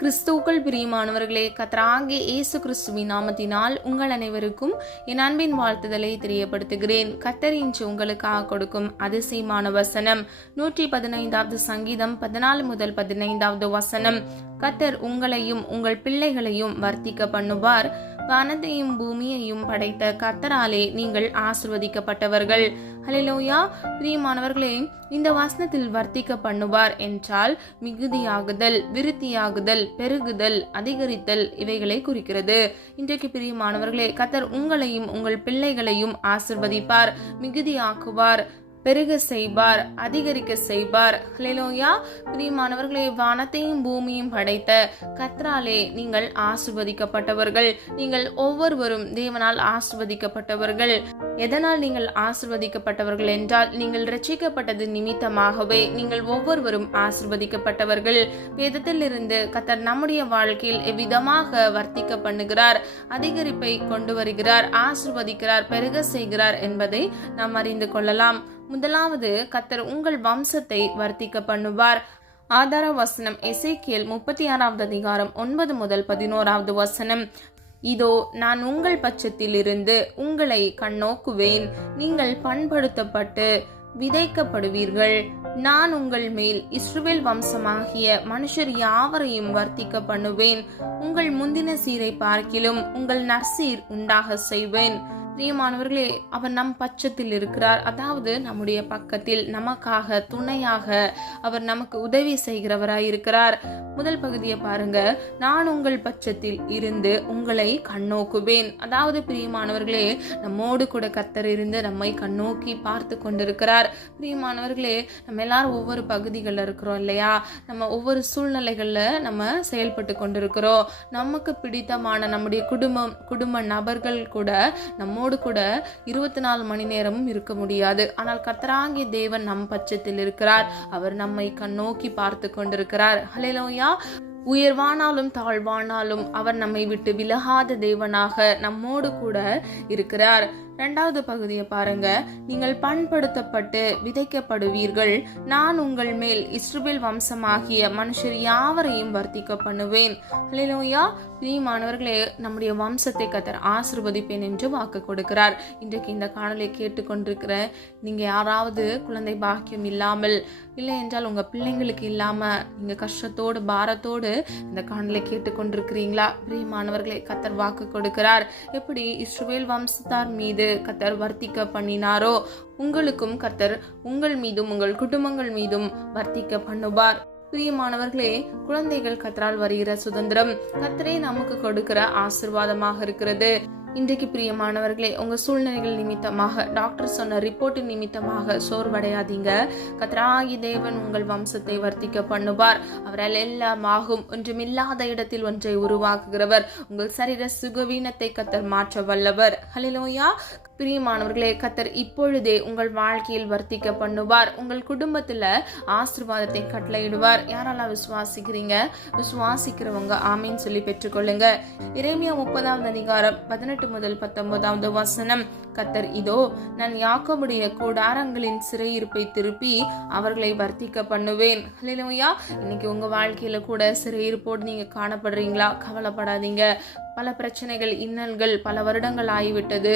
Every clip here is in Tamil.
கிறிஸ்துவுக்குள் பிரியமானவர்களே, கர்த்தராகிய இயேசு கிறிஸ்துவின் நாமத்தினால் உங்கள் அனைவருக்கும் என் அன்பின் வாழ்த்துதலை தெரியப்படுத்துகிறேன். கர்த்தர் இன்று உங்களுக்காக கொடுக்கும் அதிசயமான வசனம் 115வது சங்கீதம் 14 முதல் 15வது வசனம். கர்த்தர் உங்களையும் உங்கள் பிள்ளைகளையும் வர்த்திக்க பண்ணுவார். வானத்தையும் பூமியையும் படைத்த கர்த்தராலே நீங்கள் ஆசிர்வதிக்கப்பட்டவர்கள். ஹல்லேலூயா. பிரியமானவர்களே, இந்த வசனத்தில் வர்த்திக்க பண்ணுவார் என்றால் மிகுதியாகுதல், விருத்தியாகுதல், பெருகுதல், அதிகரித்தல் இவைகளை குறிக்கிறது. இன்றைக்கு பிரியமானவர்களே, கர்த்தர் உங்களையும் உங்கள் பிள்ளைகளையும் ஆசிர்வதிப்பார், மிகுதியாக்குவார், பெருக செய்வார், அதிகரிக்க செய்வார். ஹல்லேலூயா. பிரியமானவர்களே, வானத்தையும் பூமியும் படைத்த கர்த்தராலே நீங்கள் ஆசிர்வதிக்கப்பட்டவர்கள். நீங்கள் ஒவ்வொருவரும் தேவனால் ஆசிர்வதிக்கப்பட்டவர்கள். எதனால் நீங்கள் ஆசிர்வதிக்கப்பட்டவர்கள் என்றால், நீங்கள் ரட்சிக்கப்பட்டது நிமித்தமாகவே நீங்கள் ஒவ்வொருவரும் ஆசிர்வதிக்கப்பட்டவர்கள். வேதத்தில் இருந்து கர்த்தர் நம்முடைய வாழ்க்கையில் எவ்விதமாக வர்த்திக்க பண்ணுகிறார், அதிகரிப்பை கொண்டு வருகிறார், ஆசிர்வதிக்கிறார், பெருக செய்கிறார் என்பதை நாம் அறிந்து கொள்ளலாம். முதலாவது, கர்த்தர் உங்கள் வம்சத்தை வர்த்திக்க பண்ணுவார். ஆதார வசனம் எசேக்கியேல் 36வது அதிகாரம் 9 முதல் 11வது வசனம். இதோ, நான் உங்கள் பட்சத்தில் இருந்து உங்களை கண்ணோக்குவேன். நீங்கள் பண்படுத்தப்பட்டு விதைக்கப்படுவீர்கள். நான் உங்கள் மேல் இஸ்ரவேல் வம்சமாகிய மனுஷர் யாவரையும் வர்த்திக்க பண்ணுவேன். உங்கள் முந்தின சீரை பார்க்கிலும் உங்கள் நற்சீர் உண்டாக செய்வேன். பிரியமானவர்களே, அவர் நம் பட்சத்தில் இருக்கிறார். அதாவது நம்முடைய பக்கத்தில், நமக்காக துணையாக அவர் நமக்கு உதவி செய்கிறவராய் இருக்கிறார். முதல் பகுதியை பாருங்க. நான் உங்கள் பட்சத்தில் இருந்து உங்களை கண்ணோக்குவேன். அதாவது பிரியமானவர்களே, நம்மோடு கூட கர்த்தர் இருந்து நம்மை கண்ணோக்கி பார்த்து கொண்டிருக்கிறார். பிரியமானவர்களே, நம்ம எல்லாரும் ஒவ்வொரு பகுதிகளில் இருக்கிறோம் இல்லையா? நம்ம ஒவ்வொரு சூழ்நிலைகளில் நம்ம செயல்பட்டு கொண்டிருக்கிறோம். நமக்கு பிடித்தமான நம்முடைய குடும்ப நபர்கள் கூட நம்மோடு கூட 24 மணி நேரமும் இருக்க முடியாது. ஆனால் கர்த்தராகிய தேவன் நம் பட்சத்தில் இருக்கிறார். அவர் நம்மை கண்ணோக்கி பார்த்து கொண்டிருக்கிறார். ஹல்லேலூயா. உயர்வானாலும் தாழ்வானாலும் அவர் நம்மை விட்டு விலகாத தேவனாக நம்மோடு கூட இருக்கிறார். இரண்டாவது பகுதியை பாருங்க. நீங்கள் பண்படுத்தப்பட்டு விதைக்கப்படுவீர்கள். நான் உங்கள் மேல் இஸ்ரவேல் வம்சமாகிய மனுஷர் யாவரையும் வர்த்திக்க பண்ணுவேன். ஹல்லேலூயா. பிரியமானவர்களே, நம்முடைய வம்சத்தை கர்த்தர் ஆசீர்வதிப்பேன் என்று வாக்கு கொடுக்கிறார். இன்றைக்கு இந்த காணொலியை கேட்டுக்கொண்டிருக்கிற நீங்க யாராவது குழந்தை பாக்கியம் இல்லாமல், இல்லை என்றால் உங்க பிள்ளைங்களுக்கு இல்லாம நீங்க கஷ்டத்தோடு பாரத்தோடு இந்த காணொலியை கேட்டுக்கொண்டிருக்கிறீங்களா? பிரியமானவர்களே, கர்த்தர் வாக்கு கொடுக்கிறார். எப்படி இஸ்ரவேல் வம்சத்தார் மீது கர்த்தர் வர்த்திக்க பண்ணினாரோ, உங்களுக்கும் கர்த்தர் உங்கள் மீதும் உங்கள் குடும்பங்கள் மீதும் வர்த்திக்க பண்ணுவார். பிரியமானவர்களே, குழந்தைகள் கர்த்தரால் வருகிற சுதந்திரம் கர்த்தரே நமக்கு கொடுக்கிற ஆசீர்வாதமாக இருக்கிறது. இன்றைக்கு பிரியமானவர்களே, உங்க சூழ்நிலைகள் நிமித்தமாக, டாக்டர் சொன்ன ரிப்போர்ட் நிமித்தமாக சோர்வடையாதீங்க. கர்த்தராகிய தேவன் உங்கள் வம்சத்தை வர்த்திக்க பண்ணுவார். அவரால் எல்லாம் ஆகும். ஒன்றுமில்லாத இடத்தில் ஒன்றை உருவாக்குகிறவர். உங்கள் சரீர சுகவீனத்தை கர்த்தர் மாற்ற வல்லவர். ஹல்லேலூயா. பிரியமானவர்களே, கர்த்தர் இப்பொழுதே உங்கள் வாழ்க்கையில் வர்த்திக்க பண்ணுவார். உங்கள் குடும்பத்துல ஆசீர்வாதத்தை கட்டளையிடுவார். யாரெல்லாம் விசுவாசிக்கிறீங்க? விசுவாசிக்கிறவங்க ஆமீன் சொல்லி பெற்றுக்கொள்ளுங்க. எரேமியா 30வது அதிகாரம் 18 முதல் 19வது வசனம். கர்த்தர், இதோ, நான் யாக்கோபுடைய கூடாரங்களின் சிறையிருப்பை திருப்பி அவர்களை வர்த்திக்க பண்ணுவேன். ஹல்லேலூயா. இன்னைக்கு உங்க வாழ்க்கையில கூட சிறையிருப்போடு நீங்க காணப்படுறீங்களா? கவலைப்படாதீங்க. பல பிரச்சனைகள், இன்னல்கள், பல வருடங்கள் ஆகிவிட்டது,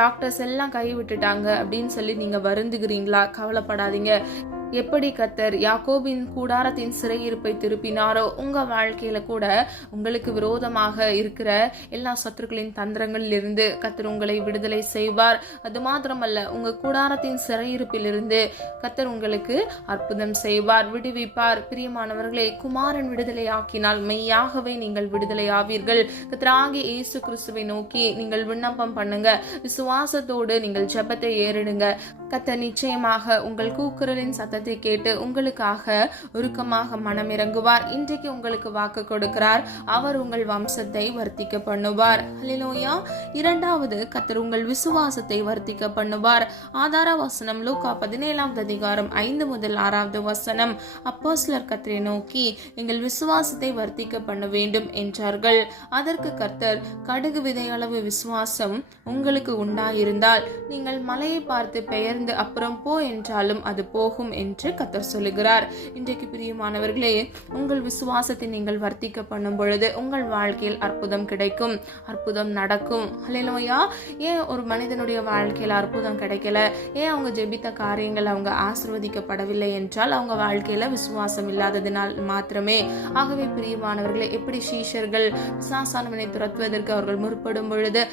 டாக்டர்ஸ் எல்லாம் கைவிட்டுட்டாங்க அப்படின்னு சொல்லி நீங்க வருந்துகிறீங்களா? கவலைப்படாதீங்க. எப்படி கர்த்தர் யாக்கோபின் கூடாரத்தின் சிறையிருப்பை திருப்பினாரோ, உங்க வாழ்க்கையில கூட உங்களுக்கு விரோதமாக இருக்கிற எல்லா சத்துருக்களின் தந்திரங்களில் இருந்து கர்த்தர் உங்களை விடுதலை செய்வார். அது மாத்திரமல்ல, உங்க கூடாரத்தின் சிறையிருப்பிலிருந்து கர்த்தர் உங்களுக்கு அற்புதம் செய்வார், விடுவிப்பார். பிரியமானவர்களே, குமாரன் விடுதலை ஆக்கினால் மெய்யாகவே நீங்கள் விடுதலை ஆவீர்கள். கர்த்தராகிய இயேசு கிறிஸ்துவை நோக்கி நீங்கள் விண்ணப்பம் பண்ணுங்க. விசுவாசத்தோடு நீங்கள் ஜெபத்தை ஏறிடுங்க. கர்த்தர் நிச்சயமாக உங்கள் கூக்குரலின் சத்தத்தை கேட்டு உங்களுக்காக உருக்கமாக மனம் இறங்குவார். இன்றைக்கு உங்களுக்கு வாக்கு கொடுக்கிறார். அவர் உங்கள் வம்சத்தை வர்த்திக்க பண்ணுவார். ஹல்லேலூயா. இரண்டாவது, கர்த்தர் உங்கள் விசுவாசத்தை வர்த்திக்க பண்ணுவார். ஆதார வசனம் லூக்கா 17வது அதிகாரம் 5 முதல் 6வது வசனம். அப்போஸ்தலர் கர்த்தரை நோக்கி எங்கள் விசுவாசத்தை வர்த்திக்க பண்ண வேண்டும் என்றார்கள். அதற்கு கர்த்தர், கடுகு விதையளவு விசுவாசம் உங்களுக்கு உண்டாயிருந்தால் நீங்கள் மலையை பார்த்து பெயர்ந்து அப்புறம் போ என்றாலும் அது போகும் என்றார். என்று கர்த்தர் சொல்லுகிறார். இன்றைக்கு பிரியமானவர்களே, உங்கள் விசுவாசத்தை நீங்கள் வர்த்திக்க பண்ணும் பொழுது உங்கள் வாழ்க்கையில் அற்புதம் கிடைக்கும், அற்புதம் நடக்கும். ஹல்லேலூயா. ஏன் ஒரு மனிதனுடைய வாழ்க்கையில் அற்புதம் கிடைக்கல, ஏன் அவங்க ஜெபித்த காரியங்கள் அவங்க ஆசீர்வதிக்கப்படவில்லை என்றால் அவங்க வாழ்க்கையில விசுவாசம் இல்லாததினால் மாத்திரமே. ஆகவே பிரியமானவர்களே, எப்படி சீஷர்கள் பிசாசானவனை துரத்துவதற்கு அவர்கள் முற்படும் பொழுது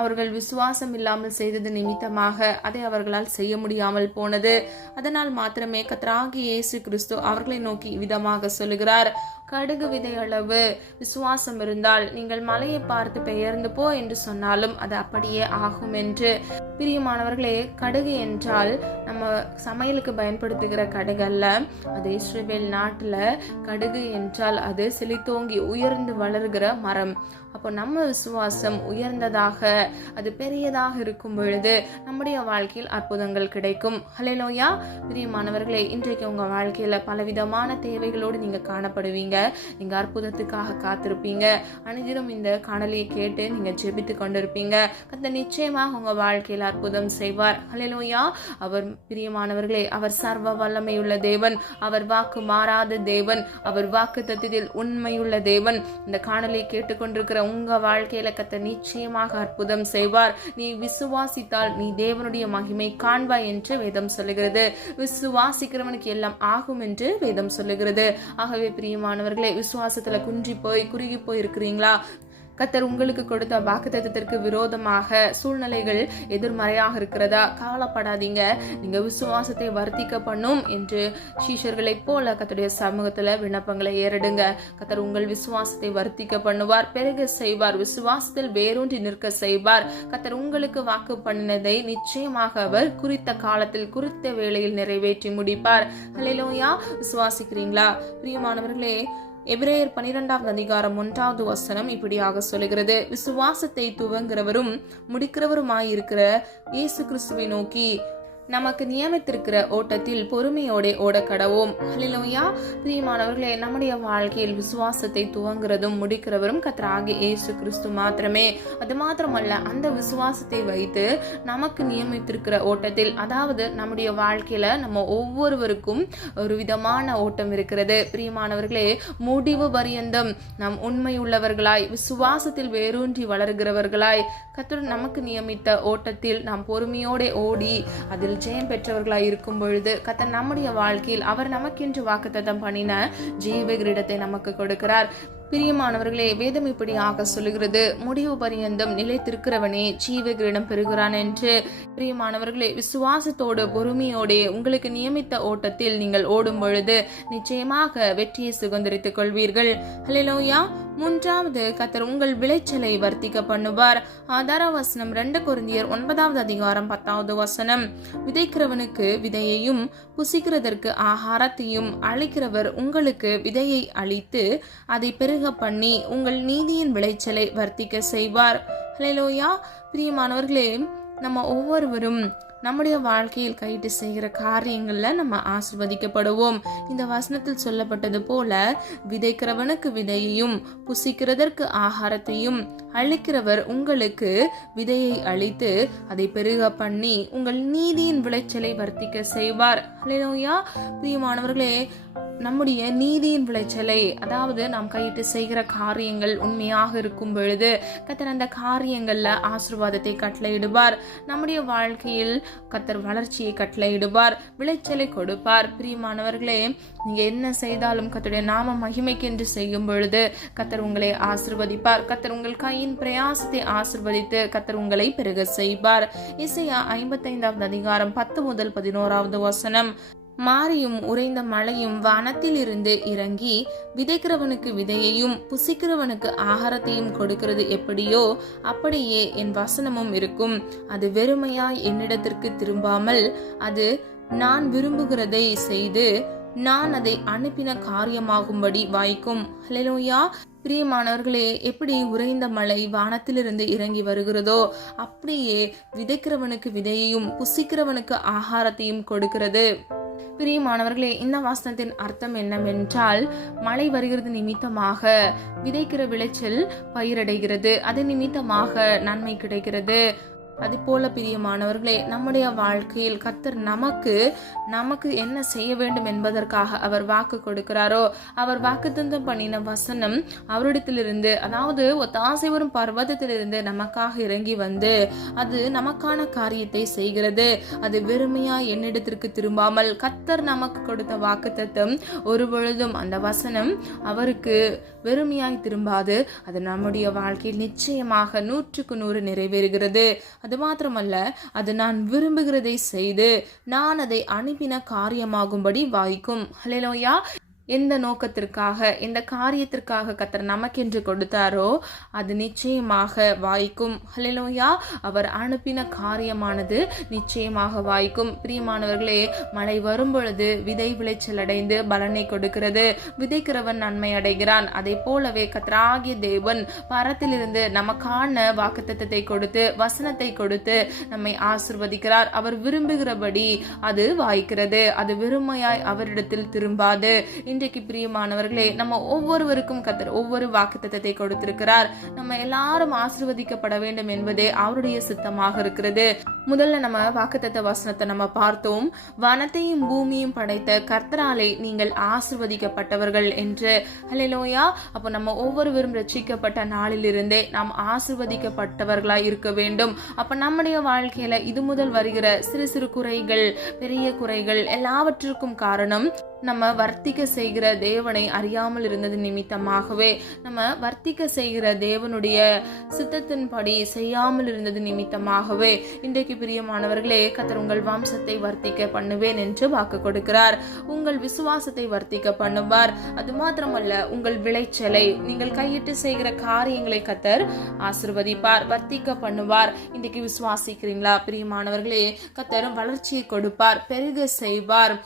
அவர்கள் விசுவாசம் இல்லாமல் செய்தது நிமித்தமாக அதை அவர்களால் செய்ய முடியாமல் போனது. அதனால் மாத்திரமே கர்த்தராகிய இயேசு கிறிஸ்து அவர்களை நோக்கி விதமாக சொல்லுகிறார், கடுகு விதை அளவு விசுவாசம் இருந்தால் நீங்கள் மலையை பார்த்து பெயர்ந்து போ என்று சொன்னாலும் அது அப்படியே ஆகும் என்று. பிரியமானவர்களே, கடுகு என்றால் நம்ம சமையலுக்கு பயன்படுத்துகிற கடுகு அல்ல. அது இஸ்ரவேல் நாட்டுல கடுகு என்றால் அது செழித்தோங்கி உயர்ந்து வளர்கிற மரம். அப்போ நம்ம விசுவாசம் உயர்ந்ததாக அது பெரியதாக இருக்கும் பொழுது நம்முடைய வாழ்க்கையில் அற்புதங்கள் கிடைக்கும். ஹல்லேலூயா. பிரியமானவர்களே, இன்றைக்கு உங்க வாழ்க்கையில பலவிதமான தேவைகளோடு நீங்க காணப்படுவீங்க. நீங்க அற்புதத்துக்காக காத்திருப்பீங்க. அனைவரும் இந்த காணொலியை கேட்டு நீங்க ஜெபித்து கொண்டிருப்பீங்க. கர்த்தர் நிச்சயமாக உங்க வாழ்க்கையில் அற்புதம் செய்வார். ஹல்லேலூயா. அவர் பிரியமானவர்களே, அவர் சர்வ வல்லமையுள்ள தேவன், அவர் வாக்கு மாறாத தேவன், அவர் வாக்கு தத்தத்தில் உண்மையுள்ள தேவன். இந்த காணொலியை கேட்டுக்கொண்டிருக்கிற உங்க வாழ்க்கையில கர்த்தர் நிச்சயமாக அற்புதம் செய்வார். நீ விசுவாசித்தால் நீ தேவனுடைய மகிமை காண்பாய் என்று வேதம் சொல்லுகிறது. விசுவாசிக்கிறவனுக்கு எல்லாம் ஆகும் என்று வேதம் சொல்லுகிறது. ஆகவே பிரியமானவர்களே, விசுவாசத்துல குறுகி போய் இருக்கிறீங்களா? கர்த்தர் உங்களுக்கு கொடுத்த வாக்குத்தத்தத்திற்கு விரோதமாக சூழ்நிலைகள் எதிர்மறையாக இருக்கிறதா? கவலைப்படாதீங்க. நீங்க விசுவாசத்தை வர்த்திக்க பண்ணும் என்று சீஷர்களை போல கர்த்தருடைய சமூகத்துல விண்ணப்பங்களை ஏறிடுங்க. கர்த்தர் உங்கள் விசுவாசத்தை வர்த்திக்க பண்ணுவார், பெருக செய்வார், விசுவாசத்தில் வேரூன்றி நிற்க செய்வார். கர்த்தர் உங்களுக்கு வாக்கு பண்ணினதை நிச்சயமாக அவர் குறித்த காலத்தில் குறித்த வேளையில் நிறைவேற்றி முடிப்பார். ஹல்லேலூயா. விசுவாசிக்கிறீங்களா? பிரியமானவர்களே, எபிரேயர் 12ஆம் அதிகாரம் 1வது வசனம் இப்படியாக சொல்லுகிறது, விசுவாசத்தை துவங்குறவரும் முடிக்கிறவருமாயிருக்கிற இயேசு கிறிஸ்துவை நோக்கி நமக்கு நியமித்திருக்கிற ஓட்டத்தில் பொறுமையோட ஓட கடவோம். ஹல்லேலூயா. பிரியமானவர்களே, நம்முடைய வாழ்க்கையில் விசுவாசத்தை துவங்குறதும் முடிக்கிறவரும் கர்த்தராகிய இயேசு கிறிஸ்து மாத்திரமே. அது மாத்திரமல்ல, அந்த விசுவாசத்தை வைத்து நமக்கு நியமித்திருக்கிற ஓட்டத்தில், அதாவது நம்முடைய வாழ்க்கையில நம்ம ஒவ்வொருவருக்கும் ஒரு விதமான ஓட்டம் இருக்கிறது. பிரியமானவர்களே, முடிவு பரியந்தம் நாம் உண்மை உள்ளவர்களாய் விசுவாசத்தில் வேரூன்றி வளர்கிறவர்களாய் கர்த்தர் நமக்கு நியமித்த ஓட்டத்தில் நாம் பொறுமையோட ஓடி அதில் ஜெயம் பெற்றவர்களாய் இருக்கும் பொழுது கர்த்தர் நம்முடைய வாழ்க்கையில் அவர் நமக்கென்று வாக்குத்தத்தம் பண்ணின ஜீவ கிரீடத்தை நமக்கு கொடுக்கிறார். பிரியமானவர்களே, வேதம் இப்படியாக சொல்லுகிறது, முடிவு பரியந்தம் நிலைத்திருக்கிறவனே ஜீவ கிரீடம் பெறுகிறான் என்று. பிரியமானவர்களே, விசுவாசத்தோடு பொறுமையோடு உங்களுக்கு நியமித்த ஓட்டத்தில் நீங்கள் ஓடும் பொழுது நிச்சயமாக வெற்றியை சுதந்திரித்துக் கொள்வீர்கள். ஹல்லேலூயா. 3வது, கர்த்தர் உங்கள் விளைச்சலை வர்த்திக்க பண்ணுவார். ஆதார வசனம் 2 கொரிந்தியர் 9வது அதிகாரம் 10வது வசனம், விதைக்கிறவனுக்கு விதையையும் புசிக்கிறதற்கு ஆகாரத்தையும் அளிக்கிறவர் உங்களுக்கு விதையை அளித்து அதை பெருக பண்ணி உங்கள் நீதியின் விளைச்சலை வர்த்திக்க செய்வார். ஹல்லேலூயா. பிரியமானவர்களே, நம்ம ஒவ்வொருவரும் நம்முடைய வாழ்க்கையில் கையிட்டு செய்கிற காரியங்கள்ல நம்ம ஆசீர்வதிக்கப்படுவோம். இந்த வசனத்தில் சொல்லப்பட்டது போல விதைக்கிறவனுக்கு விதையையும் புசிக்கிறதற்கு ஆகாரத்தையும் அளிக்கிறவர் உங்களுக்கு விதையை அளித்து அதை பெருக பண்ணி உங்கள் நீதியின் விளைச்சலை வர்த்திக்க செய்வார். ஹல்லேலூயா. பிரியமானவர்களே, நம்முடைய நீதியின் விளைச்சலை, அதாவது நாம் கையிட்டு செய்கிற காரியங்கள் உண்மையாக இருக்கும் பொழுது கர்த்தர் அந்த காரியங்கள்ல ஆசீர்வாதத்தை கட்டளையிடுவார். நம்முடைய வாழ்க்கையில் கர்த்தர் வளர்ச்சியை கட்டளையிடுவார், விளைச்சலை கொடுப்பார். பிரியமானவர்களே, நீங்க என்ன செய்தாலும் கர்த்தருடைய நாம மகிமைக்கென்று செய்யும் பொழுது கர்த்தர் உங்களை ஆசீர்வதிப்பார். கர்த்தர் உங்கள் கையின் பிரயாசத்தை ஆசீர்வதித்து கர்த்தர் உங்களை பெருக செய்வார். எசேயா 55வது அதிகாரம் 10 முதல் 11வது வசனம், மாரியும் உறைந்த மழையும் வானத்தில் இருந்து இறங்கி விதைக்கிறவனுக்கு விதையையும் புசிக்கிறவனுக்கு ஆகாரத்தையும் கொடுக்கிறது எப்படியோ அப்படியே என் வசனமும் இருக்கும். அது வெறுமையாய் என்னிடத்திற்கு திரும்பாமல் அது நான் விரும்புகிறதை செய்து நான் அதை அனுப்பின காரியமாகும்படி வாய்க்கும். ஹல்லேலூயா. பிரியமானவர்களே, எப்படி உறைந்த மழை வானத்திலிருந்து இறங்கி வருகிறதோ அப்படியே விதைக்கிறவனுக்கு விதையையும் புசிக்கிறவனுக்கு ஆகாரத்தையும் கொடுக்கிறது. பிரியமானவர்களே, இந்த வாசனத்தின் அர்த்தம் என்னவென்றால், மழை வருகிறது நிமித்தமாக விதைக்கிற விளைச்சல் பயிரடைகிறது, அது நிமித்தமாக நன்மை கிடைக்கிறது. அதே போல பிரியமானவர்களே, நம்முடைய வாழ்க்கையில் கர்த்தர் நமக்கு என்ன செய்ய வேண்டும் என்பதற்காக அவர் வாக்கு கொடுக்கிறாரோ, அவர் வாக்குத்தத்தம் பண்ணின வசனம் அவரிடத்திலிருந்து, அதாவது ஒத்தாசை வரும் பர்வதத்திலிருந்து நமக்காக இறங்கி வந்து அது நமக்கான காரியத்தை செய்கிறது. அது வெறுமையா என்னிடத்திற்கு திரும்பாமல் கர்த்தர் நமக்கு கொடுத்த வாக்குத்தத்தம் ஒரு பொழுதும் அந்த வசனம் அவருக்கு வெறுமையாய் திரும்பாது. அது நம்முடைய வாழ்க்கையில் நிச்சயமாக 100% நிறைவேறுகிறது. அது மாத்திரமல்ல, அது நான் விரும்புகிறதை செய்து நான் அதை அனுப்பின காரியமாகும்படி வாய்க்கும். ஹல்லேலூயா. எந்த நோக்கத்திற்காக, எந்த காரியத்திற்காக கர்த்தர் நமக்கென்று கொடுத்தாரோ அது நிச்சயமாக வாய்க்கும். ஹல்லேலூயா. அவர் அனுப்பின காரியமானது நிச்சயமாக வாய்க்கும். பிரியமானவர்களே, மழை வரும் பொழுது விதை விளைச்சல் அடைந்து பலனை கொடுக்கிறது. விதைக்கிறவன் நன்மை அடைகிறான். அதை போலவே கர்த்தராகிய தேவன் பரத்திலிருந்து நமக்கான வாக்குத்தத்தத்தை கொடுத்து, வசனத்தை கொடுத்து நம்மை ஆசீர்வதிக்கிறார். அவர் விரும்புகிறபடி அது வாய்க்கிறது. அது வெறுமையாய் அவரிடத்தில் திரும்பாது. இன்றைக்கு பிரியமானவர்களே, நம்ம ஒவ்வொருவருக்கும் கர்த்தர் ஒவ்வொரு வாக்குத்தத்தத்தை கொடுத்திருக்கிறார். நம்ம எல்லாரும் ஆசீர்வதிக்கப்பட வேண்டும் என்பதே அவருடைய சித்தமாக இருக்கிறது. முதல்ல நம்ம வாக்குத்தத்த வசனத்தை நம்ம பார்த்தோம். வனத்தையும் பூமியும் படைத்த கர்த்தராலே நீங்கள் ஆசீர்வதிக்கப்பட்டவர்கள் என்று. ஹல்லேலூயா. அப்போ நம்ம ஒவ்வொருவரும் ரட்சிக்கப்பட்ட நாளிலிருந்தே நாம் ஆசீர்வதிக்கப்பட்டவர்களாய் இருக்க வேண்டும். அப்ப நம்முடைய வாழ்க்கையில இது முதல் வருகிற சிறு சிறு குறைகள், பெரிய குறைகள் எல்லாவற்றிற்கும் காரணம் நம்ம வர்த்திக்க செய்கிற தேவனை அறியாமல் இருந்தது நிமித்தமாகவே, நம்ம வர்த்திக்க செய்கிற தேவனுடைய சித்தத்தின்படி செய்யாமல் இருந்தது நிமித்தமாகவே. இன்றைக்கு பிரியமானவர்களே, கர்த்தர் உங்கள் வம்சத்தை வர்த்திக்க பண்ணுவேன் என்று வாக்கு கொடுக்கிறார். உங்கள் விசுவாசத்தை வர்த்திக்க பண்ணுவார். அது மாத்திரமல்ல, உங்கள் விளைச்சலை, நீங்கள் கையிட்டு செய்கிற காரியங்களை கர்த்தர் ஆசீர்வதிப்பார், வர்த்திக்க பண்ணுவார். இன்றைக்கு விசுவாசிக்கிறீங்களா பிரியமானவர்களே? கர்த்தர் வளர்ச்சியை கொடுப்பார், பெருக செய்வார்,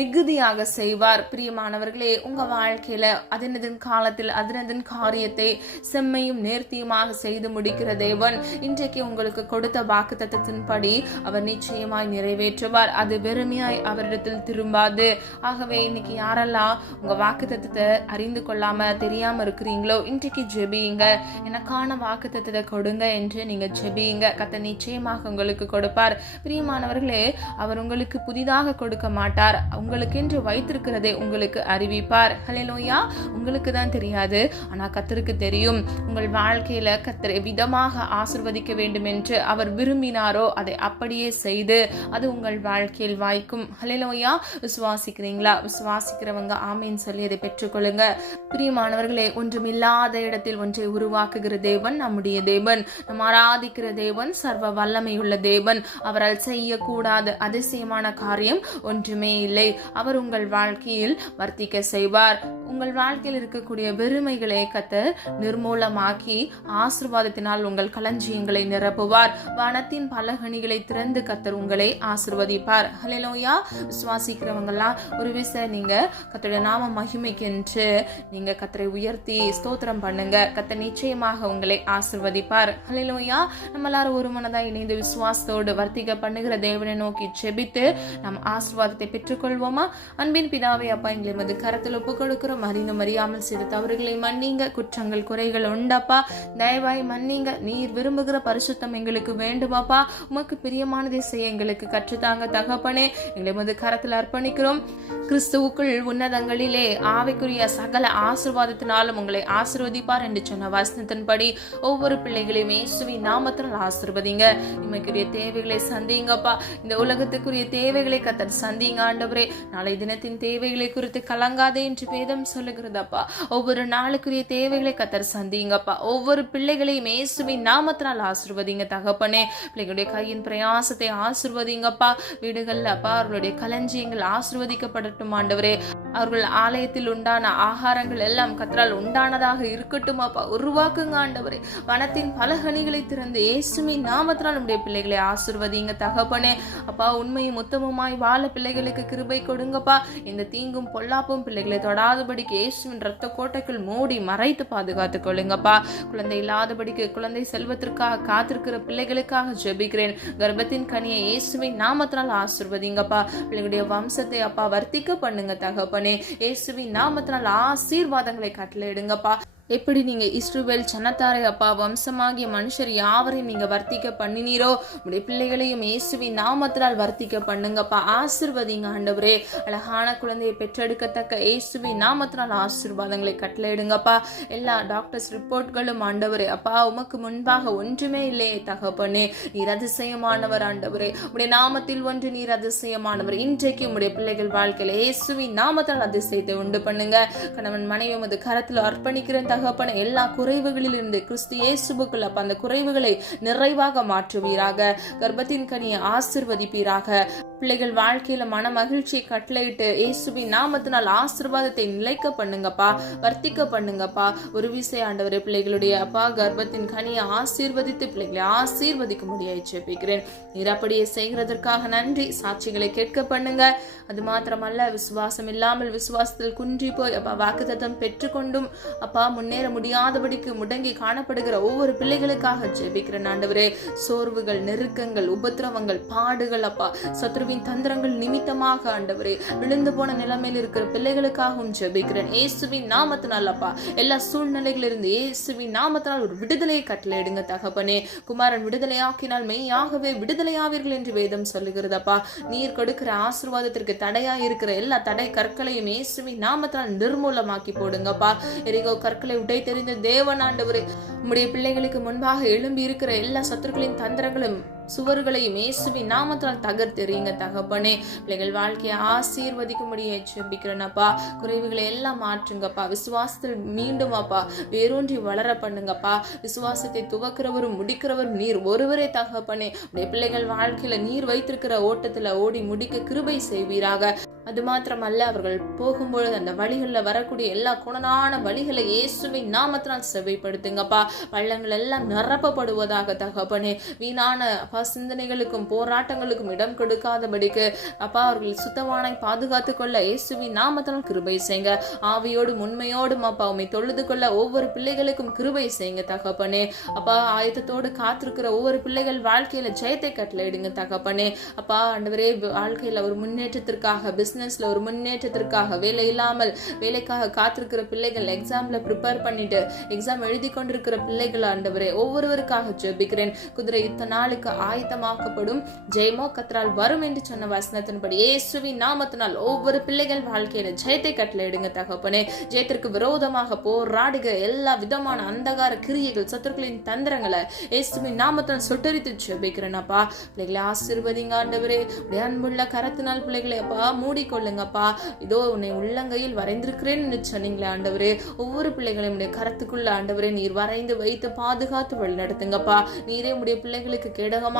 மிகுதியாக செய்வார். பிரியமானவர்களே, உங்க வாழ்க்கையில அதனதின் காலத்தில் அதனதின் காரியத்தை செம்மையும் நேர்த்தியுமாக செய்து முடிக்கிற தேவன் இன்றைக்கு உங்களுக்கு கொடுத்த வாக்குத்தத்தத்தின்படி அவர் நிச்சயமாய் நிறைவேற்றுவார். அது வெறுமையாய் அவரிடத்தில் திரும்பாது. ஆகவே இன்னைக்கு யாரெல்லாம் உங்க வாக்குத்தத்தத்தை அறிந்து கொள்ளாம தெரியாம இருக்கிறீங்களோ, இன்றைக்கு ஜெபியுங்க. எனக்கான வாக்குத்தத்தத்தை கொடுங்க என்று நீங்க ஜெபியுங்க. கர்த்தர் நிச்சயமாக உங்களுக்கு கொடுப்பார். பிரியமானவர்களே, அவர் உங்களுக்கு புதிதாக கொடுக்க மாட்டார். உங்களுக்கென்று வைத்திருக்கிறதை உங்களுக்கு அறிவிப்பார். ஹல்லேலூயா. உங்களுக்கு தான் தெரியாது, ஆனா கர்த்தருக்கு தெரியும். உங்கள் வாழ்க்கையில கர்த்தர் விதமாக ஆசீர்வதிக்க வேண்டும் என்று அவர் விரும்பினாரோ அதை அப்படியே செய்து அது உங்கள் வாழ்க்கையில் வாய்க்கும். ஹல்லேலூயா. விசுவாசிக்கிறீங்களா? விசுவாசிக்கிறவங்க ஆமீன் சொல்லி அதை பெற்றுக்கொள்ளுங்க. பிரியமானவர்களே, ஒன்றுமில்லாத இடத்தில் ஒன்றை உருவாக்குகிற தேவன் நம்முடைய தேவன். நம் ஆராதிக்கிற தேவன் சர்வ வல்லமையுள்ள தேவன். அவரால் செய்யக்கூடாத அதிசயமான காரியம் ஒன்றுமே இல்லை. அவர் உங்கள் வாழ்க்கையில் வர்த்திக்க செய்வார். உங்கள் வாழ்க்கையில் இருக்கக்கூடிய வெறுமைகளை கர்த்தர் நிர்மூலமாக்கி ஆசீர்வாதத்தினால் உங்கள் களஞ்சியங்களை நிரப்புவார். வனத்தின் பலகணிகளை திறந்து கர்த்தர் உங்களை ஆசீர்வதிப்பார். ஹல்லேலூயா. விசுவாசிக்கிறவங்களா ஒரு விஷயம், நீங்க கர்த்தருடைய நாம மகிமைக்கென்று நீங்க கர்த்தரை உயர்த்தி ஸ்தோத்திரம் பண்ணுங்க. கர்த்தர் நிச்சயமாக உங்களை ஆசீர்வதிப்பார். ஹல்லேலூயா. நம்ம எல்லாரும் ஒரு மனதா இணைந்து விசுவாசத்தோடு வர்த்திக்க பண்ணுகிற தேவனை நோக்கி ஜெபித்து நம் ஆசீர்வாதத்தை பெற்றுக்கொள்வோமா? அன்பின் பிதாவே, அப்பா, எங்களை மது கரத்தில் ஒப்புக் கொடுக்கிறோம். அறிந்தும் அறியாமல் செய்த தவறுகளை மன்னிங்க. குற்றங்கள் குறைகள் உண்டப்பா, தயவாய் மன்னிங்க. நீர் விரும்புகிற பரிசுத்தம் எங்களுக்கு வேண்டுமாப்பா. உமக்கு பிரியமானதை செய்ய எங்களுக்கு கற்றுத்தாங்க தகப்பனே. எங்களை மது கரத்தில் அர்ப்பணிக்கிறோம். கிறிஸ்துவுக்குள் உன்னதங்களிலே ஆவிக்குரிய சகல ஆசீர்வாதத்தினாலும் உங்களை ஆசீர்வதிப்பார் என்று சொன்ன வசனத்தின்படி ஒவ்வொரு பிள்ளைகளையும் இயேசுவின் நாமத்தில் ஆசீர்வதிங்க. இமைக்குரிய தேவைகளை சந்திங்கப்பா. இந்த உலகத்துக்குரிய தேவைகளை கர்த்தர் சந்திங்க ஆண்டவரே. நாளை தினத்தின் தேவைகளை குறித்து கலங்காதே என்று வேதம் சொல்லுகிறதப்பா. ஒவ்வொரு நாளுக்குரிய தேவைகளை கர்த்தர் சந்திங்கப்பா. ஒவ்வொரு பிள்ளைகளையும் இயேசுவின் நாமத்தினால் ஆசீர்வதிங்க தகப்பனே. பிள்ளைகளுடைய கையின் பிரயாசத்தை ஆசீர்வதிங்கப்பா. வீடுகள்ல அப்பா அவர்களுடைய களஞ்சியங்கள் ஆசீர்வதிக்கப்படட்டும் ஆண்டவரே. அவர்கள் ஆலயத்தில் உண்டான ஆகாரங்கள் எல்லாம் கர்த்தரால் உண்டானதாக இருக்கட்டும் அப்பா. உருவாக்குங்க ஆண்டவரே. வனத்தின் பலகணிகளை திறந்து இயேசுவின் நாமத்தினால் நம்முடைய பிள்ளைகளை ஆசீர்வதிங்க தகப்பனே. அப்பா, உண்மையும் உத்தமமாய் வாழ பிள்ளைகளுக்கு கிருபை கொடுங்கப்பா. இந்த தீங்கும் பொல்லாப்பும் பிள்ளைகளை தொடாதபடிக்கு இயேசுவின் ரத்த கோட்டைக்குள் மூடி மறைத்து பாதுகாத்துக் கொள்ளுங்கப்பா. குழந்தை இல்லாதபடிக்கு குழந்தை செல்வத்திற்காக காத்திருக்கிற பிள்ளைகளுக்காக ஜெபிக்கிறேன். கர்ப்பத்தின் கனியை இயேசுவின் நாமத்தினால் ஆசீர்வதிங்கப்பா. பிள்ளைகளுடைய வம்சத்தை அப்பா வர்த்திக்க பண்ணுங்க தகப்பனே. இயேசுவின் நாமத்தினால் ஆசீர்வாதங்களை கட்டளையிடுங்கப்பா. எப்படி நீங்க இஸ்ரவேல் சனத்தாரை அப்பா வம்சமாகிய மனுஷர் யாவரையும் நீங்க வர்த்திக்க பண்ணினீரோ உடைய பிள்ளைகளையும் இயேசுவின் நாமத்தினால் வர்த்திக்க பண்ணுங்கப்பா. ஆசீர்வதிங்க ஆண்டவரே. அழகான குழந்தையை பெற்றெடுக்கத்தக்க இயேசுவின் நாமத்தினால் ஆசீர்வாதங்களை கட்டளையிடுங்கப்பா. எல்லா டாக்டர்ஸ் ரிப்போர்ட்களும் ஆண்டவரே அப்பா உமக்கு முன்பாக ஒன்றுமே இல்லையே தகப்பனே. நீர் அதிசயமானவர் ஆண்டவரே. உடைய நாமத்தில் ஒன்று நீர் அதிசயமானவர். இன்றைக்கு உடைய பிள்ளைகள் வாழ்க்கையில இயேசுவின் நாமத்தால் அதிசயத்தை உண்டு பண்ணுங்க. கணவன் மனைவி உமது கரத்தில் அர்ப்பணிக்கிற தகப்பன எல்லா குறைவுகளில் இருந்து கிறிஸ்து இயேசுவுக்குள் அப்ப அந்த குறைவுகளை நிறைவாக மாற்றுவீராக. கர்ப்பத்தின் கனியை ஆசிர்வதிப்பீராக. பிள்ளைகள் வாழ்க்கையில மன மகிழ்ச்சியை கட்டளையிட்டு இயேசுவின் நாமத்தினால் ஆசீர்வாதத்தை நிலைக்க பண்ணுங்கப்பா, வர்த்திக்க பண்ணுங்கப்பா. ஒரு விசை ஆண்டவரே பிள்ளைகளுடைய அப்பா கர்ப்பத்தின் கனியை ஆசீர்வதித்து பிள்ளைகளை ஆசீர்வதிக்க முடியாது ஜெபிக்கிறேன். நீர் அப்படியே செய்கிறதற்காக நன்றி. சாட்சிகளை கேட்க பண்ணுங்க. அது மாத்திரமல்ல விசுவாசம் இல்லாமல் விசுவாசத்தில் குன்றி போய் அப்பா வாக்குத்தத்தம் பெற்றுக்கொண்டும் அப்பா முன்னேற முடியாதபடிக்கு முடங்கி காணப்படுகிற ஒவ்வொரு பிள்ளைகளுக்காக ஜெபிக்கிறேன் ஆண்டவரே. சோர்வுகள், நெருக்கங்கள், உபத்திரவங்கள், பாடுகள் அப்பா சத்ருவின் தந்திரங்கள் நிமித்தமாக ஆண்டவரே விழுந்து போன நிலைமையில் இருக்கிற பிள்ளைகளுக்காகவும் ஜெபிக்கிறேன். இயேசுவின் நாமத்தினால் அப்பா எல்லா சூழ்நிலைகளிலிருந்து இயேசுவின் நாமத்தினால் ஒரு விடுதலையை கட்டளையிடுங்க தகப்பனே. குமாரன் விடுதலையாக்கினால் மெய்யாகவே விடுதலையாவீர்கள் என்று வேதம் சொல்லுகிறதப்பா. நீர் கொடுக்கிற ஆசீர்வாதத்திற்கு தடையா இருக்கிற எல்லா தடை கற்களையும் இயேசுவின் நாமத்தினால் நிர்மூலமாக்கி போடுங்கப்பா. எரிகோ கற்களை உடை தெரிந்த தேவன் ஆண்டவரே உம்முடைய பிள்ளைகளுக்கு முன்பாக எழும்பி இருக்கிற எல்லா சத்துருக்களின் தந்திரங்களும் சுவர்களையும் இயேசுவின் நாமத்தால் தகர்த்தெறியுங்க தகப்பனே. பிள்ளைகள் வாழ்க்கையை ஆசீர்வதிக்கும்படியே ஜெபிக்கிறேனப்பா. குறைவுகளை எல்லாம் மாற்றுங்கப்பா. விசுவாசத்தில் மீண்டும் அப்பா வேரூன்றி வளர பண்ணுங்கப்பா. விசுவாசத்தை துவக்கிறவரும் முடிக்கிறவரும் நீர் ஒருவரே தகப்பனே. உடைய பிள்ளைகள் வாழ்க்கையில நீர் வைத்திருக்கிற ஓட்டத்துல ஓடி முடிக்க கிருபை செய்வீராக. அது மாத்திரமல்ல அவர்கள் போகும்பொழுது அந்த வழிகளில் வரக்கூடிய எல்லா குணனான வழிகளை இயேசுவின் நாமத்தினால் செவைப்படுத்துங்கப்பா. பள்ளங்கள் எல்லாம் நிரப்பப்படுவதாக தகப்பனே. வீணான அப்பா சிந்தனைகளுக்கும் போராட்டங்களுக்கும் இடம் கொடுக்காதபடிக்கு அப்பா அவர்கள் சுத்தவானை பாதுகாத்து கொள்ள இயேசுவின் நாமத்தினால் கிருபை செய்யுங்க. ஆவியோடும் உண்மையோடும் அப்பா உண்மை தொழுது கொள்ள ஒவ்வொரு பிள்ளைகளுக்கும் கிருபை செய்யுங்க தகப்பனே. அப்பா ஆயத்தத்தோடு காத்திருக்கிற ஒவ்வொரு பிள்ளைகள் வாழ்க்கையில ஜெயத்தை கட்டளையிடுங்க தகப்பனே. அப்பா ஆண்டவரே வாழ்க்கையில ஒரு முன்னேற்றத்திற்காக பிசினஸ்ல ஒரு முன்னேற்றத்திற்காக வேலை இல்லாமல் வேலைக்காக காத்திருக்கிற பிள்ளைகள் எக்ஸாம்ல ப்ரிப்பேர் பண்ணிட்டு எக்ஸாம் எழுதி கொண்டிருக்கிற பிள்ளைகள் ஆண்டவரே ஒவ்வொருவருக்காக ஜெபிக்கிறேன். குதிரை யுத்த நாளுக்கு ஆயத்தமாக்கப்படும் ஜெயமோ கத்தரால் வரும் என்று சொன்ன வசனத்தின்படி இயேசுவின் நாமத்தினால் ஒவ்வொரு பிள்ளைகள் வாழ்க்கையில ஜெயத்தை கட்டளையிடுங்க தகப்பனே. ஜெயத்திற்கு விரோதமாக போராடுக எல்லா விதமான அந்தகார கிரியைகள் சத்துருக்களின் தந்திரங்களை இயேசுவின் நாமத்தினால் சுட்டரித்து ஜெபிக்கிறேனப்பா. பிள்ளைகளை ஆசீர்வதிங்க ஆண்டவரே. அன்புள்ள கரத்தினால் பிள்ளைகளை அப்பா மூடிக்கொள்ளுங்கப்பா. இதோ உன்னை உள்ளங்கையில் வரைந்திருக்கிறேன் என்று சொன்னீங்களே ஆண்டவரே. ஒவ்வொரு பிள்ளைகளையும் உடைய கரத்துக்குள்ள ஆண்டவரே நீர் வரைந்து வைத்து பாதுகாத்து வழிநடத்துங்கப்பா. நீரே உடைய பிள்ளைகளுக்கு கேடகமாக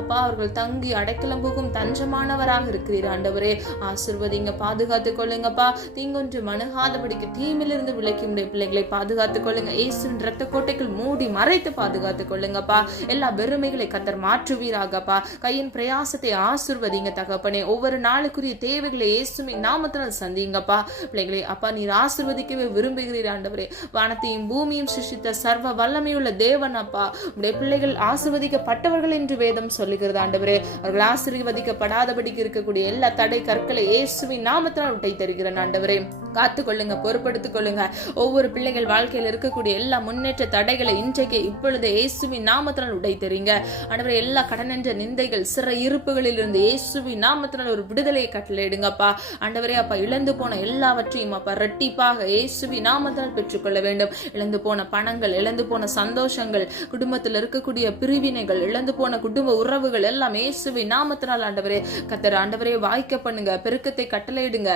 அப்பா அவர்கள் தங்கி அடைக்கலம் புகும் தஞ்சமானவராக இருக்கிறீர் ஆண்டவரே. ஆசீர்வதிங்க, பாதுகாத்துக் கொள்ளுங்கப்பா. தீங்கொன்று மணுகாதபடிக்கு தீமிலிருந்து விலக்கி உடைய பிள்ளைகளை பாதுகாத்துக் கொள்ளுங்க. இயேசுவின் இரத்த கோட்டைக்குள் மூடி மறைத்து பாதுகாத்துக் கொள்ளுங்கப்பா. எல்லா வெறுமைகளை கத்தர் மாற்றுவீராகப்பா. கையின் பிரயாசத்தை ஆசீர்வதிங்க தகப்பனே. ஒவ்வொரு நாளுக்குரிய தேவைகளை இயேசுவின் நாமத்தினால் சந்திங்கப்பா. பிள்ளைகளை அப்பா நீர் ஆசீர்வதிக்கவே விரும்புகிறீர் ஆண்டவரே. வானத்தையும் பூமியும் சிருஷ்டித்த சர்வ வல்லமையுள்ள தேவன் அப்பா உடைய பிள்ளைகள் ஆசீர்வதிக்கப்பட்டவர்கள் என்று வேதம் சொல்லுகிறது ஆண்டவரே. அவர்கள் ஆசீர்வதிக்கப்படாதபடிக்கு இருக்கக்கூடிய எல்லா தடை கற்களை இயேசுவின் நாமத்தினால் உடை தருகிறேன் ஆண்டவரே. காத்துக்கொள்ளுங்க, பொறுப்படுத்திக் கொள்ளுங்க. ஒவ்வொரு பிள்ளைகள் வாழ்க்கையில் இருக்கக்கூடிய எல்லா முன்னேற்ற தடைகளை இன்றைக்கு இப்பொழுது இயேசுவின் நாமத்தினால் உடை தருங்க ஆண்டவரே. எல்லா கடனென்ற நிந்தைகள் சிற இருப்புகளில் இருந்து இயேசுவின் நாமத்தினால் ஒரு விடுதலையை கட்டளையிடுங்கப்பா ஆண்டவரே. அப்பா இழந்து போன எல்லாவற்றையும் அப்பா இரட்டிப்பாக இயேசுவின் நாமத்தினால் பெற்றுக்கொள்ள வேண்டும். இழந்து போன பணங்கள், இழந்து போன சந்தோஷங்கள், குடும்பத்தில் இருக்கக்கூடிய பிரிவினைகள், இழந்து போன குடும்ப உறவுகள் எல்லாம் இயேசுவின் நாமத்தினால் ஆண்டவரே கத்தர் ஆண்டவரே வாய்க்க பண்ணுங்க. பெருக்கத்தை கட்டளையிடுங்க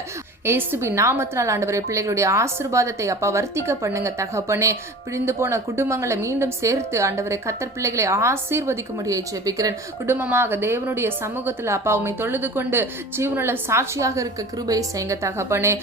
இயேசுவின் நாமத்தினால் ஆண்டவரே. பிள்ளைகளுடைய ஆசீர்வாதத்தை அப்பா வர்த்திக்க பண்ணுங்க தகப்பனே. பிரிந்து போன குடும்பங்களை மீண்டும் சேர்த்து ஆண்டவரே கத்தர் பிள்ளைகளை ஆசீர்வதிக்கும்படியை ஜெபிக்கிறேன். குடும்பமாக தேவனுடைய சமூகத்துல அப்பா உம்மை தொழுது கொண்டு ஜீவனுள்ள சாட்சியாக இருக்க கிருபை செய்யுங்க தகப்பனே.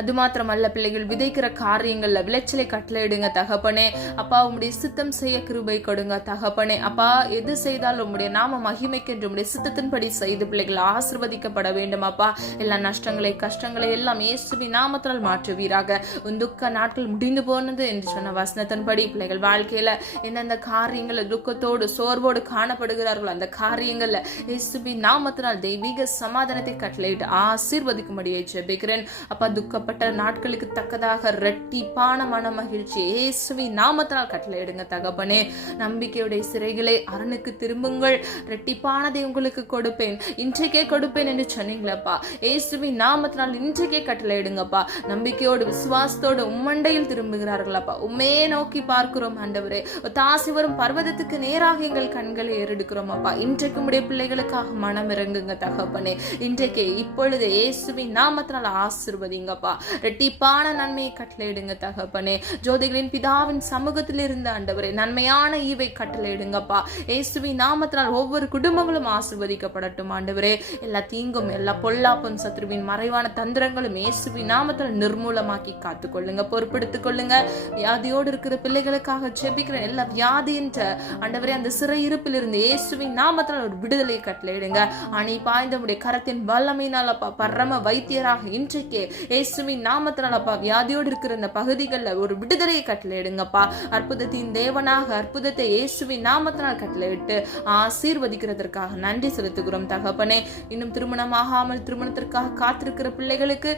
அது மாத்திரமல்ல பிள்ளைகள் விதைக்கிற காரியங்கள்ல விளைச்சலை கட்டளையிடுங்க தகப்பனே. அப்பா உம்முடைய சித்தம் செய்ய கிருபை கொடுங்க தகப்பனே. அப்பா எது செய்தாலும் உம்முடைய நாம மகிமைக்கென்று உம்முடைய சித்தத்தின்படி செய்து பிள்ளைகள் ஆசீர்வதிக்கப்பட வேண்டும் அப்பா. எல்லா நஷ்டங்களை கஷ்டங்களை எல்லாம் இயேசுவின் நாமத்தினால் மாற்றுவீராக. துக்க நாட்கள் முடிந்து போனது என்று சொன்ன வசனத்தின்படி பிள்ளைகள் வாழ்க்கையில எந்தெந்த காரியங்கள்ல துக்கத்தோடு சோர்வோடு காணப்படுகிறார்களோ அந்த காரியங்கள்ல இயேசுவின் நாமத்தினால் தெய்வீக சமாதானத்தை கட்டளையிட்டு ஆசீர்வதிக்கும்படியை ஜெபிக்கிறேன் அப்பா. துக்க சிறைப்பிடிக்கப்பட்ட நாட்களுக்கு தக்கதாக இரட்டிப்பான மன மகிழ்ச்சி இயேசுவின் நாமத்தினால் கட்டளையிடுங்க தகப்பனே. நம்பிக்கையுடைய சிறைகளை அரணுக்கு திரும்புங்கள், இரட்டிப்பானதை உங்களுக்கு கொடுப்பேன், இன்றைக்கே கொடுப்பேன் என்று சொன்னீங்களப்பா. இயேசுவின் நாமத்தினால் இன்றைக்கே கட்டளையிடுங்கப்பா. நம்பிக்கையோடு விசுவாசத்தோடு உம்மண்டையில் திரும்புகிறார்களப்பா. உம்மே நோக்கி பார்க்கிறோம் ஆண்டவரே. தாசி வரும் பர்வதத்துக்கு நேராக எங்கள் கண்களை ஏறெடுக்கிறோம் அப்பா. இன்றைக்கு உடைய பிள்ளைகளுக்காக மனம் இறங்குங்க தகப்பனே. இன்றைக்கே இப்பொழுது இயேசுவின் நாமத்தினால் ஆசீர்வதிங்கப்பா. இரட்டிப்பான நன்மையை கட்டளையிடுங்க தகப்பனே. ஜோதிகளின் பிதாவின் சமூகத்தில் இருந்த ஆண்டவரே நன்மையான ஈவை கட்டளையிடுங்கப்பா. இயேசுவின் நாமத்தினால் ஒவ்வொரு குடும்பங்களும் ஆசீர்வதிக்கப்படட்டும் ஆண்டவரே. எல்லா தீங்கும் எல்லா பொல்லாப்பும் சத்ருவின் மறைவான தந்திரங்களும் இயேசுவின் நாமத்தில் நிர்மூலமாக்கி காத்துக்கொள்ளுங்க, பொறுப்படுத்திக் கொள்ளுங்க. வியாதியோடு இருக்கிற பிள்ளைகளுக்காக ஜெபிக்கிற எல்லா வியாதியின் ஆண்டவரே அந்த சிறை இருப்பில் இருந்து இயேசுவின் நாமத்தில் ஒரு விடுதலை கட்டளையிடுங்க. அணி பாய்ந்த உடைய கரத்தின் வல்லமையினாலப்பா பரம வைத்தியராக இன்றைக்கே இயேசுவின் நாமத்தினாலப்பா வியாதியோடு இருக்கிற இந்த பகுதிகளில் ஒரு விடுதலையை கட்டளையிடுங்கப்பா. அற்புதத்தின் தேவனாக அற்புதத்தை இயேசுவின் நாமத்தினால் கட்டளையிட்டு ஆசீர்வதிக்கிறதற்காக நன்றி செலுத்துகிறோம் தகப்பனே. இன்னும் திருமணமாகாமல் திருமணத்திற்காக காத்திருக்கிற பிள்ளைகளுக்கு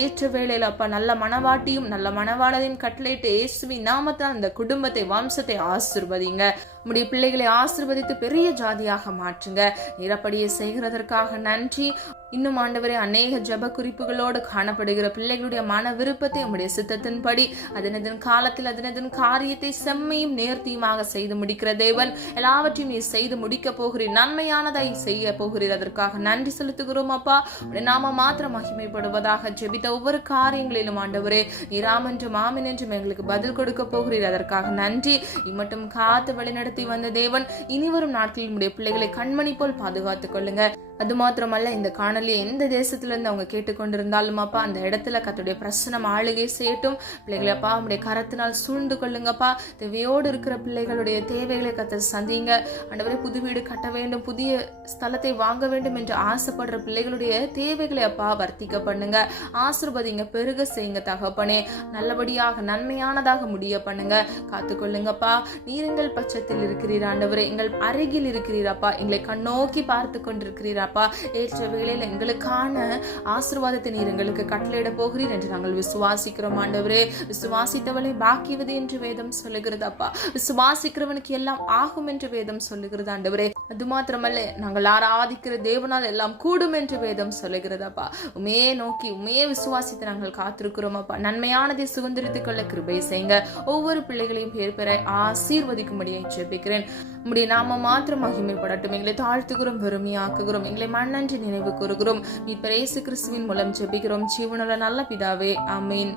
ஏற்ற வேளையில அப்பா நல்ல மனவாட்டியும் நல்ல மனவாளையும் கட்டளையிட்டு இயேசுவின் நாமத்தால் அந்த குடும்பத்தை வம்சத்தை ஆசீர்வதிங்க. உம்முடைய பிள்ளைகளை ஆசீர்வதித்து பெரிய ஜாதியாக மாற்றுங்க. நிரப்படியை செய்கிறதற்காக நன்றி. இன்னும் ஆண்டவரே அநேக ஜப குறிப்புகளோடு காணப்படுகிற பிள்ளைகளுடைய மன விருப்பத்தை உம்முடைய சித்தத்தின்படி அதனதன் காலத்தில் அதனதன் காரியத்தை செம்மையும் நேர்த்தியுமாக செய்து முடிக்கிற தேவன். எல்லாவற்றையும் நீ செய்து முடிக்க போகிறீர், நன்மையானதை செய்ய போகிறீர். அதற்காக நன்றி செலுத்துகிறோம் அப்பா. நாம மாத்திரம் மகிமைப்படுவதாக. ஜெபித்த ஒவ்வொரு காரியங்களிலும் ஆண்டவரே நீராம் என்றும் ஆமென் என்றும் எங்களுக்கு பதில் கொடுக்க போகிறீர். அதற்காக நன்றி. இம்மட்டும் காத்து வழிநடத்தி வந்த தேவன் இனி வரும் நாட்களில் உடைய பிள்ளைகளை கண்மணி போல் பாதுகாத்துக் கொள்ளுங்க. அது மாத்திரமல்ல, இந்த காணொலியை எந்த தேசத்துல இருந்து அவங்க கேட்டுக்கொண்டிருந்தாலும் அப்பா அந்த இடத்துல கர்த்தருடைய பிரசன்னம் ஆளுகை செய்யட்டும். பிள்ளைகளை அப்பா உடைய கரத்தினால் சூழ்ந்து கொள்ளுங்கப்பா. தேவையோடு இருக்கிற பிள்ளைகளுடைய தேவைகளை கர்த்தர் சந்திங்க ஆண்டவரே. புது வீடு கட்ட வேண்டும், புதிய ஸ்தலத்தை வாங்க வேண்டும் என்று ஆசைப்படுற பிள்ளைகளுடைய தேவைகளை அப்பா வர்த்திக்க பண்ணுங்க, ஆசீர்வதிங்க, பெருக செய்யுங்க தகப்பனே. நல்லபடியாக நன்மையானதாக முடிய பண்ணுங்க, காத்துக்கொள்ளுங்கப்பா. நீர் எங்கள் பட்சத்தில் இருக்கிறீர் ஆண்டவரே, எங்கள் அருகில் இருக்கிறீரப்பா, எங்களை கண்ணோக்கி பார்த்து கொண்டிருக்கிறீர் அப்பா. ஏற்ற வேளையில் எங்களுக்கான ஆசீர்வாதத்தை நீர் எங்களுக்கு கட்டளையிட போகிறீர் என்று நாங்கள் விசுவாசிக்கிறோம் ஆண்டவரே. விசுவாசித்தவளை பாக்கியவது என்று வேதம் சொல்லுகிறது அப்பா. விசுவாசிக்கிறவனுக்கு எல்லாம் ஆகும் என்று வேதம் சொல்லுகிறது ஆண்டவரே. அது மாத்திரமல்ல, நாங்கள் ஆராதிக்கிற தேவனால் எல்லாம் கூடும் என்று வேதம் சொல்லுகிறது அப்பா. உமையே நோக்கி உமையே விசுவாசித்து நாங்கள் காத்திருக்கிறோம் அப்பா. நன்மையானதை சுதந்திரித்துக் கொள்ள கிருபை செய்யுங்க. ஒவ்வொரு பிள்ளைகளையும் பேர் பெற ஆசீர்வதிக்கும்படியை ஜெபிக்கிறேன். உம்முடைய நாம மாத்திரம் மகிமைப்படட்டும். எங்களை தாழ்த்துகிறோம், பெருமையாக்குகிறோம், எங்களை மண்ணன்று நினைவு கூறுகிறோம். மீட்பர் இயேசு கிறிஸ்துவின் மூலம் ஜெபிக்கிறோம் ஜீவனுள்ள நல்ல பிதாவே, ஆமீன்.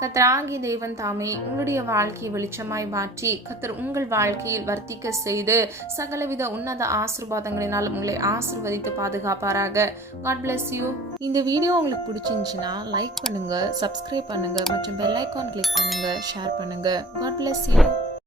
கர்த்தராகிய தேவன் தாமே உங்களுடைய வாழ்க்கையை வெளிச்சமாய் மாற்றி கர்த்தர் உங்கள் வாழ்க்கையில் வர்த்திக்க செய்து சகலவித உன்னத ஆசீர்வாதங்களினால் உங்களை ஆசீர்வதித்து பாதுகாப்பாராக. God bless you. இந்த வீடியோ உங்களுக்கு பிடிச்சிருந்துச்சுன்னா லைக் பண்ணுங்க, சப்ஸ்கிரைப் பண்ணுங்க மற்றும் பெல் ஐகான் கிளிக் பண்ணுங்க, ஷேர் பண்ணுங்க. God bless you.